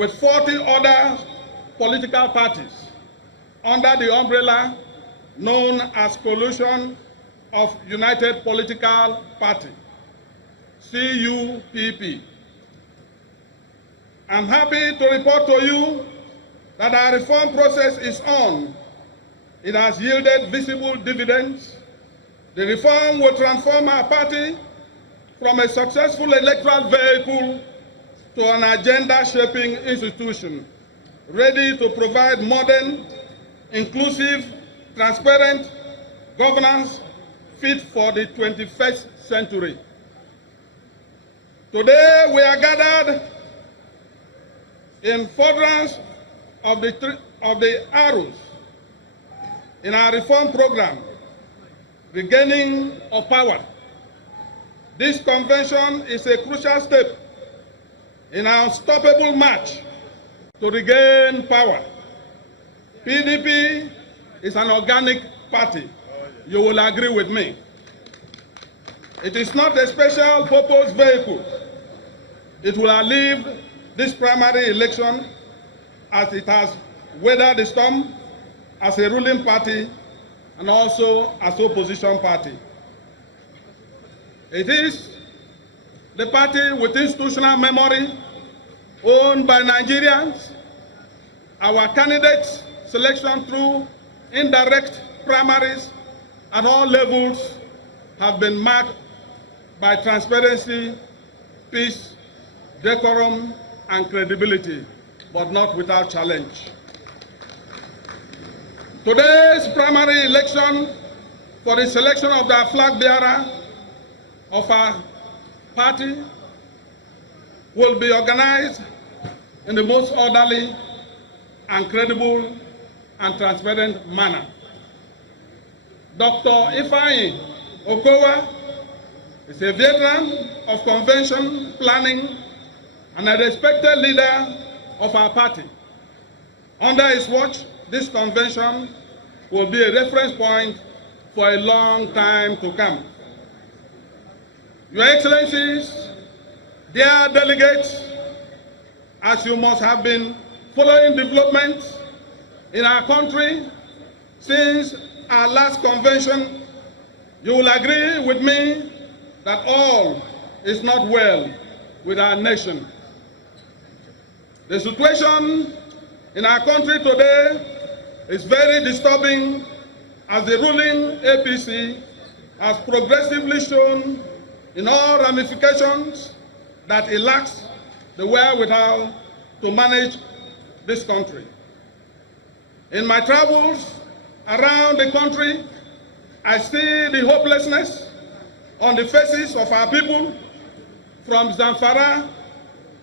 with 40 other political parties under the umbrella known as Coalition of United Political Party, CUPP. I'm happy to report to you that our reform process is on. It has yielded visible dividends. The reform will transform our party from a successful electoral vehicle to an agenda-shaping institution, ready to provide modern, inclusive, transparent governance fit for the 21st century. Today, we are gathered in furtherance of the arrows in our reform program, regaining of power. This convention is a crucial step in our unstoppable march to regain power. PDP is an organic party. You will agree with me. It is not a special purpose vehicle. It will outlive this primary election as it has weathered the storm as a ruling party and also as opposition party. It is the party with institutional memory owned by Nigerians. Our candidates' selection through indirect primaries at all levels have been marked by transparency, peace, decorum, and credibility, but not without challenge. Today's primary election for the selection of the flag bearer of our party will be organized in the most orderly and credible and transparent manner. Dr. Ifeanyi Okowa is a veteran of convention planning and a respected leader of our party. Under his watch, this convention will be a reference point for a long time to come. Your Excellencies, dear delegates, as you must have been following developments in our country since our last convention, you will agree with me that all is not well with our nation. The situation in our country today is very disturbing, as the ruling APC has progressively shown in all ramifications that it lacks the wherewithal to manage this country. In my travels around the country, I see the hopelessness on the faces of our people, from Zamfara,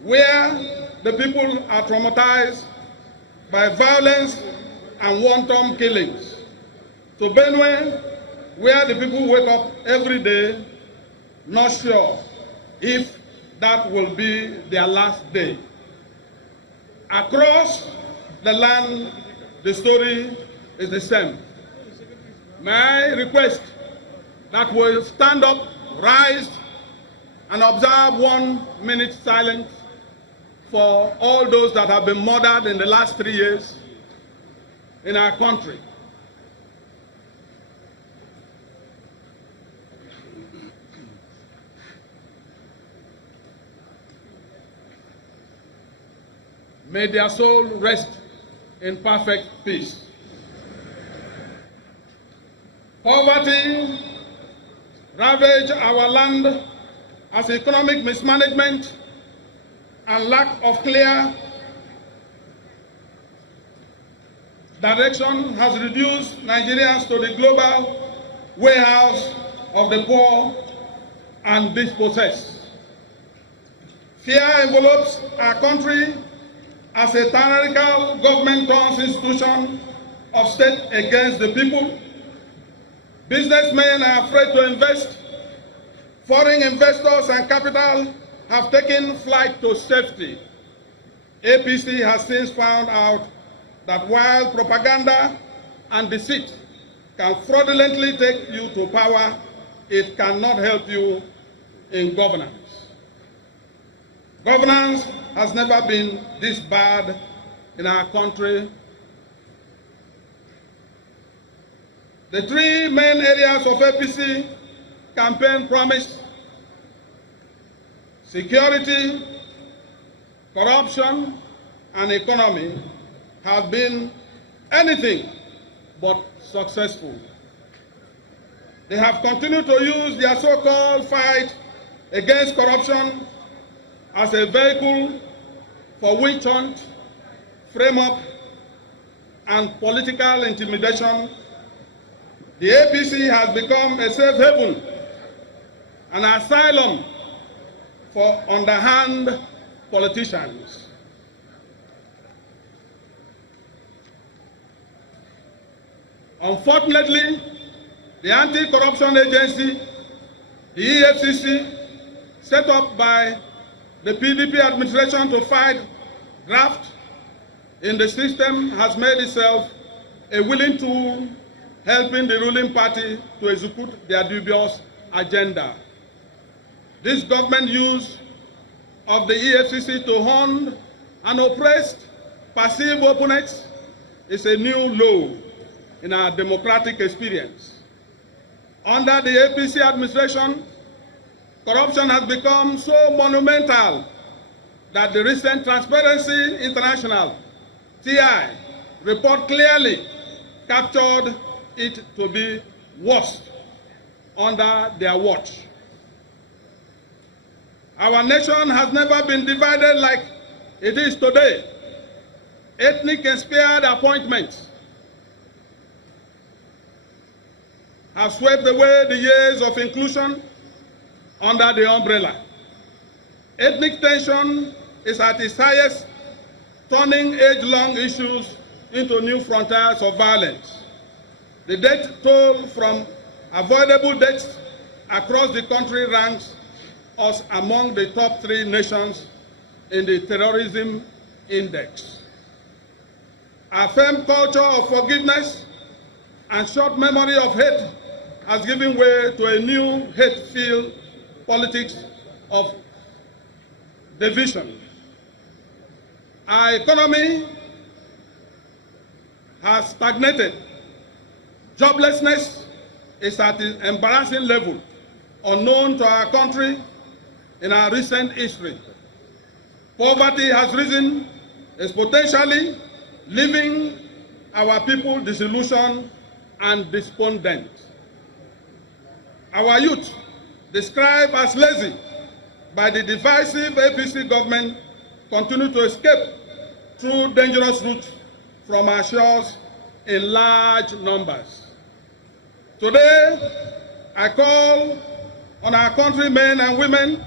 where the people are traumatized by violence and wanton killings, to Benue, where the people wake up every day not sure if that will be their last day. Across the land, the story is the same. May I request that we stand up, rise, and observe 1 minute silence for all those that have been murdered in the last 3 years in our country. May their soul rest in perfect peace. Poverty ravaged our land as economic mismanagement and lack of clear direction has reduced Nigerians to the global warehouse of the poor and dispossessed. Fear envelopes our country as a tyrannical government-run institution of state against the people. Businessmen are afraid to invest. Foreign investors and capital have taken flight to safety. APC has since found out that while propaganda and deceit can fraudulently take you to power, it cannot help you in governance. Governance has never been this bad in our country. The three main areas of APC campaign promise: security, corruption, and economy, have been anything but successful. They have continued to use their so-called fight against corruption as a vehicle for witch hunt, frame-up, and political intimidation. The APC has become a safe haven, an asylum for underhand politicians. Unfortunately, the Anti-Corruption Agency, the EFCC, set up by the PDP administration to fight graft in the system, has made itself a willing tool helping the ruling party to execute their dubious agenda. This government use of the EFCC to hound and oppress passive opponents is a new low in our democratic experience. Under the APC administration, corruption has become so monumental that the recent Transparency International (TI) report clearly captured it to be worst under their watch. Our nation has never been divided like it is today. Ethnic-inspired appointments have swept away the years of inclusion under the umbrella. Ethnic tension is at its highest, turning age-long issues into new frontiers of violence. The death toll from avoidable deaths across the country ranks us among the top 3 nations in the terrorism index. Our firm culture of forgiveness and short memory of hate has given way to a new hate-filled politics of division. Our economy has stagnated. Joblessness is at an embarrassing level, unknown to our country in our recent history. Poverty has risen exponentially, leaving our people disillusioned and despondent. Our youth, described as lazy by the divisive APC government, continue to escape through dangerous routes from our shores in large numbers. Today, I call on our countrymen and women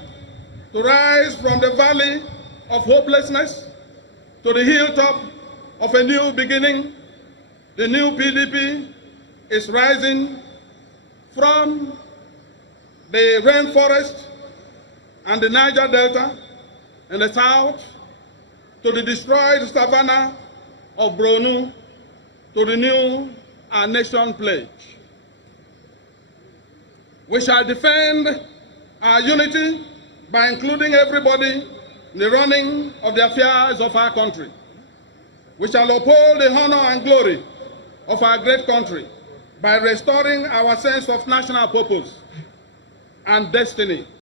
to rise from the valley of hopelessness to the hilltop of a new beginning. The new PDP is rising from the rainforest and the Niger Delta in the south to the destroyed savanna of Borno to renew our nation pledge. We shall defend our unity by including everybody in the running of the affairs of our country. We shall uphold the honor and glory of our great country by restoring our sense of national purpose and destiny.